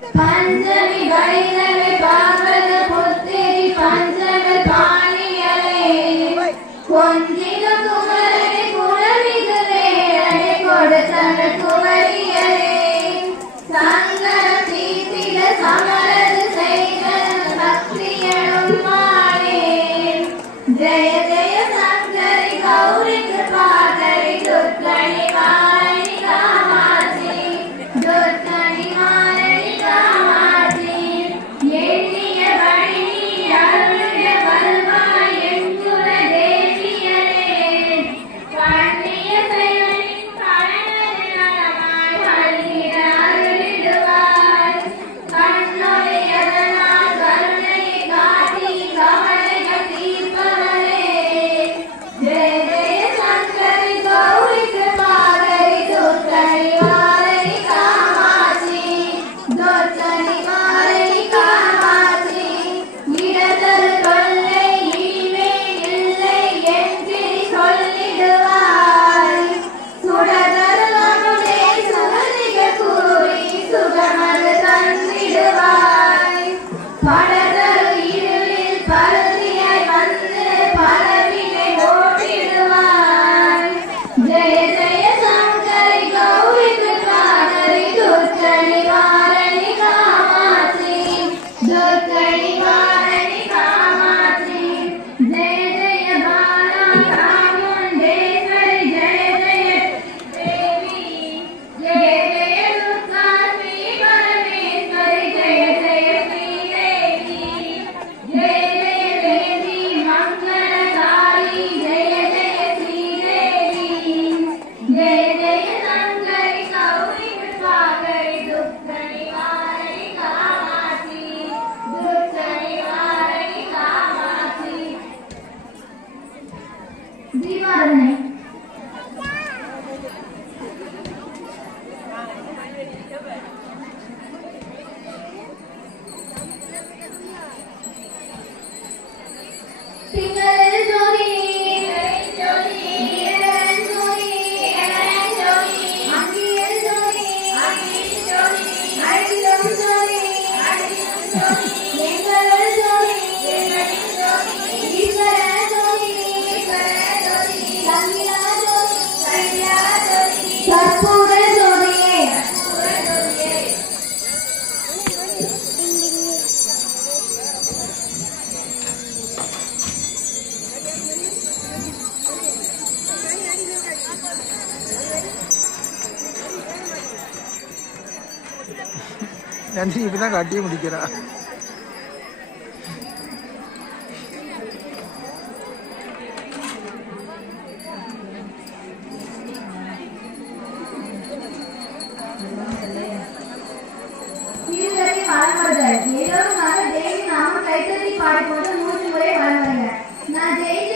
பஞ்சமி வைரவி பாகவத புத்திரி பஞ்சம பாணியலே கொஞ்சின குமரனை குழவிகளே அடை கொடுத்தன குமரியலே சங்கர தீத்தில சமரது செய்த சக்தியனும் மானே ஜெய ஜெய சங்கரி கௌரி கிருபாகரி துர்க்கணி வாரணி காமாட்சி துர்க்கணி வாரணி காமாட்சி எண்ணிய பழனி அருளிய வல்வாய் எங்குல தேவியரே கண்ணிய செயலின் கடனது நலமாய் பல்கிற அருளிடுவாய் கண்ணொழியதனால் கருணையை காட்டி கவலைகள் தீர்ப்பவரே ஜெய ஜெய சங்கரி கௌரி கிருபாகரி துர்க்கணி வாரணி காமாட்சி துர்க்கணி வாரணி காமாட்சி இடதரு தொல்லை இனிமே இல்லை என்று சொல்லிடுவாய் சுடதரு அமுதே சுகதிக கூறி சுகமது தந்திடுவாய் படதரு இருளில் பருதியாய் வந்து பரவினை ஓட்டிடுவாய் ஜெய ஜெய சங்கரி கௌரி கிருபாகரி துர்க்கணி வாரணி காமாட்சி துர்க்கணி வாரணி காமாட்சி ஜெய ஜெய பாலா சாமுண்டேஸ்வரி ஜெய ஜெய தேவி ஜெய ஜெய துர்கா ஸ்ரீ பரமேஸ்வரி ஜெய ஜெய ஸ்ரீதேவி ஜெய ஜெய தேவி மங்களகாரி ஜெய ஜெய ஸ்ரீதேவி ஜெய ஜெய சங்கரி கௌரி கிருபாகரி துர்க்கணி வாரணி காமாட்சி துர்க்கணி வாரணி காமாட்சி தீபாவளி திங்கள் ஜோதி ஜோதி இரன் ஜோதி இரன் ஜோதி அங்கியல் ஜோதி அங்கியல் ஜோதி அடிலும் ஜோதி அடிலும் ஜோதி எங்கள் ஜோதி எங்கள் ஜோதி ஈஸ்வர ஜோதி ஈஸ்வர ஜோதி சங்கிலா ஜோதி சங்கிலா ஜோதி கற்பூர ஜோதியே கற்பூர ஜோதியே நன்றி இப்பதான் கட்டியே முடிக்கிறா. இருவரை வளர்வர்கள் எல்லோரும் தேவி நாம கைத்தட்டி பாடிக்கொண்டு 3 முறை வளர்வர்கள் நான் ஜெயிக்க